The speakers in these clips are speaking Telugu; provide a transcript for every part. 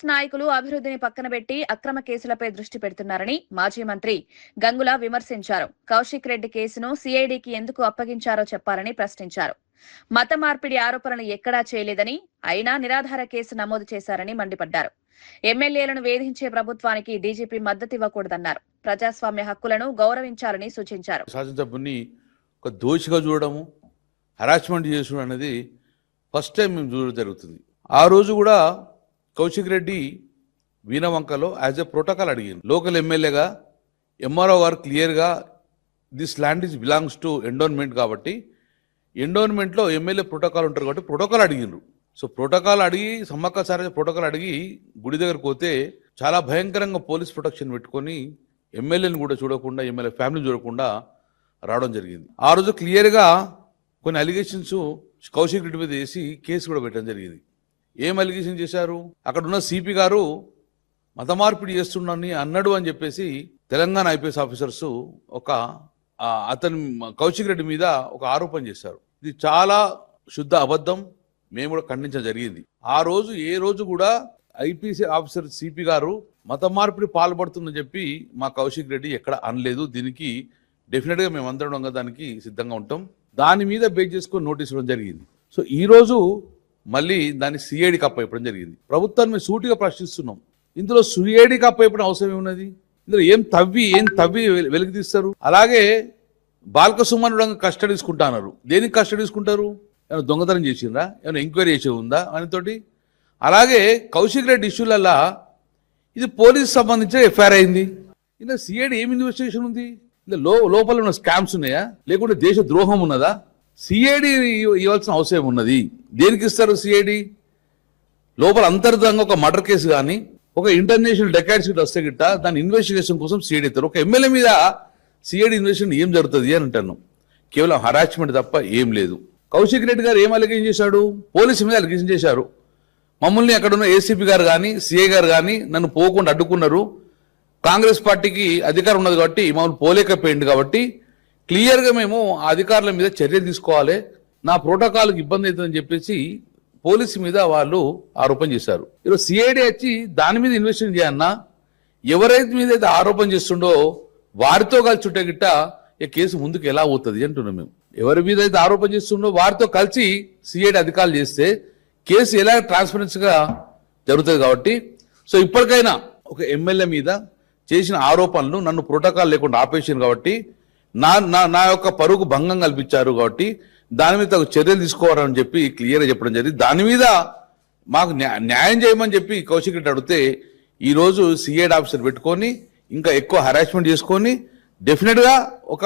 టీఆర్ఎస్ నాయకులు అభివృద్ధిని పక్కన పెట్టి అక్రమ కేసులపై దృష్టి పెడుతున్నారని మాజీ మంత్రి గంగుల విమర్శించారు. కౌశిక్ రెడ్డి కేసును సీఐడీకి ఎందుకు అప్పగించారో చెప్పాలని ప్రశ్నించారు. మత మార్పిడి ఆరోపణలు ఎక్కడా చేయలేదని, అయినా నిరాధార కేసు నమోదు చేశారని మండిపడ్డారు. ఎమ్మెల్యేలను వేధించే ప్రభుత్వానికి డీజీపీ మద్దతివ్వకూడదన్నారు. ప్రజాస్వామ్య హక్కులను గౌరవించాలని సూచించారు. శాసనసభ్యుని ఒక దోషిగా చూడడము, హరాస్మెంట్ చేసుడు అనేది ఫస్ట్ టైం మేము చూడడం జరుగుతుంది. ఆ రోజు కూడా కౌశిక్ రెడ్డి వీణవంకలో యాజ్ ఎ ప్రోటోకాల్ అడిగింది. లోకల్ ఎమ్మెల్యేగా ఎంఆర్ఓ గారు క్లియర్గా this land is belongs to endowment కాబట్టి ఎండోన్మెంట్లో ఎమ్మెల్యే ప్రోటోకాల్ ఉంటారు కాబట్టి ప్రోటోకాల్ అడిగిండ్రు. సో ప్రోటోకాల్ అడిగి సమ్మక్క సారథి ప్రోటోకాల్ అడిగి గుడి దగ్గరకు పోతే చాలా భయంకరంగా పోలీస్ ప్రొటెక్షన్ పెట్టుకొని ఎమ్మెల్యేని కూడా చూడకుండా, ఎమ్మెల్యే ఫ్యామిలీని చూడకుండా రావడం జరిగింది. ఆ రోజు క్లియర్గా కొన్ని అలిగేషన్స్ కౌశిక్ రెడ్డి మీద వేసి కేసు కూడా పెట్టడం జరిగింది. ఏం అలిగేషన్ చేశారు? అక్కడ ఉన్న సిపి గారు మత మార్పిడి చేస్తున్నాడని అన్నాడు అని చెప్పేసి తెలంగాణ ఐపీఎస్ ఆఫీసర్స్ అతని కౌశిక్ రెడ్డి మీద ఒక ఆరోపణ చేశారు. ఇది చాలా శుద్ధ అబద్ధం. మేము కూడా ఖండించడం జరిగింది. ఆ రోజు ఏ రోజు కూడా ఐపీఎస్ ఆఫీసర్ సిపి గారు మత మార్పిడి పాల్పడుతుందని చెప్పి మా కౌశిక్ రెడ్డి ఎక్కడ అనలేదు. దీనికి డెఫినెట్గా మేము అందరం దానికి సిద్ధంగా ఉంటాం. దాని మీద బేస్ చేసుకొని నోటీస్ ఇవ్వడం జరిగింది. సో ఈ రోజు మళ్ళీ దాన్ని సిఐడికి అప్పయిపోవడం జరిగింది. ప్రభుత్వాన్ని మేము సూటిగా ప్రశ్నిస్తున్నాం. ఇందులో సిఐడికి అప్పయిపోవడం అవసరం ఏమున్నది? ఇందులో ఏం తవ్వి వెలికి తీస్తారు? అలాగే బాల్క సుమనుడు కస్టడీ తీసుకుంటున్నారు. దేనికి కస్టడీ తీసుకుంటారు? ఏమైనా దొంగతనం చేసిండ్రా? ఏమైనా ఎంక్వైరీ చేసి ఉందా అనితోటి? అలాగే కౌశిక్ రెడ్డి ఇష్యూలల్లా ఇది పోలీసు సంబంధించిన ఎఫ్ఐఆర్ అయింది. ఇందులో సిఐడి ఏమి ఇన్వెస్టిగేషన్ ఉంది? ఇందులో లోపల ఉన్న స్కామ్స్ ఉన్నాయా, లేకుంటే దేశ ద్రోహం ఉన్నదా? సిఐడి ఇవ్వాల్సిన అవసరం ఉన్నది. దేనికి ఇస్తారు సిఐడి? లోపల అంతర్గతంగా ఒక మర్డర్ కేసు కానీ ఒక ఇంటర్నేషనల్ డెకాయిడ్ సీట్ వస్తే గిట్ట దాని ఇన్వెస్టిగేషన్ కోసం సిఐడి ఇస్తారు. ఒక ఎమ్మెల్యే మీద సిఐడి ఇన్వెస్టిగేషన్ ఏం జరుగుతుంది అని అంటాను. కేవలం హరాస్మెంట్ తప్ప ఏం లేదు. కౌశిక్ రెడ్డి గారు ఏం అలిగేషన్ చేశాడు? పోలీసు మీద అలిగేషన్ చేశారు. మమ్మల్ని అక్కడున్న ఏసీపీ గారు కానీ సిఐ గారు కానీ నన్ను పోకుండా అడ్డుకున్నారు. కాంగ్రెస్ పార్టీకి అధికారం ఉన్నది కాబట్టి మమ్మల్ని పోలేకపోయింది కాబట్టి క్లియర్గా మేము ఆ అధికారుల మీద చర్యలు తీసుకోవాలి, నా ప్రోటోకాల్కి ఇబ్బంది అవుతుందని చెప్పేసి పోలీసు మీద వాళ్ళు ఆరోపణ చేశారు. ఈరోజు సిఐడి వచ్చి దాని మీద ఇన్వెస్టిగేషన్ చేయన్నా, ఎవరైతే మీద అయితే ఆరోపణ చేస్తుండో వారితో కలిసి చుట్టే గిట్ట ఈ కేసు ముందుకు ఎలా పోతుంది అంటున్నాం మేము. ఎవరి మీద అయితే ఆరోపణ చేస్తుండో వారితో కలిసి సిఐడి అధికారులు చేస్తే కేసు ఎలా ట్రాన్స్పరెన్సీగా జరుగుతుంది కాబట్టి సో ఇప్పటికైనా ఒక ఎమ్మెల్యే మీద చేసిన ఆరోపణలు నన్ను ప్రోటోకాల్ లేకుండా ఆపేసాను కాబట్టి నా యొక్క పరువుకు భంగం కల్పించారు కాబట్టి దాని మీద చర్యలు తీసుకోవాలని చెప్పి క్లియర్గా చెప్పడం జరిగింది. దాని మీద మాకు న్యాయం చేయమని చెప్పి కౌశిక్ రెడ్డి అడిగితే ఈరోజు సిఐడి ఆఫీసర్ పెట్టుకొని ఇంకా ఎక్కువ హరాస్మెంట్ చేసుకొని డెఫినెట్గా ఒక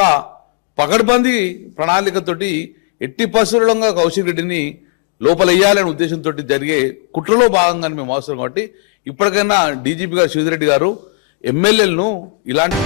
పకడ్బందీ ప్రణాళికతోటి ఎట్టి పరిస్థితుల్లో కౌశిక్ రెడ్డిని లోపల వేయాలనే ఉద్దేశంతో జరిగే కుట్రలో భాగంగానే మేము అవసరం కాబట్టి ఇప్పటికైనా డీజీపీ గారు శివరెడ్డి గారు ఎమ్మెల్యేలను ఇలాంటి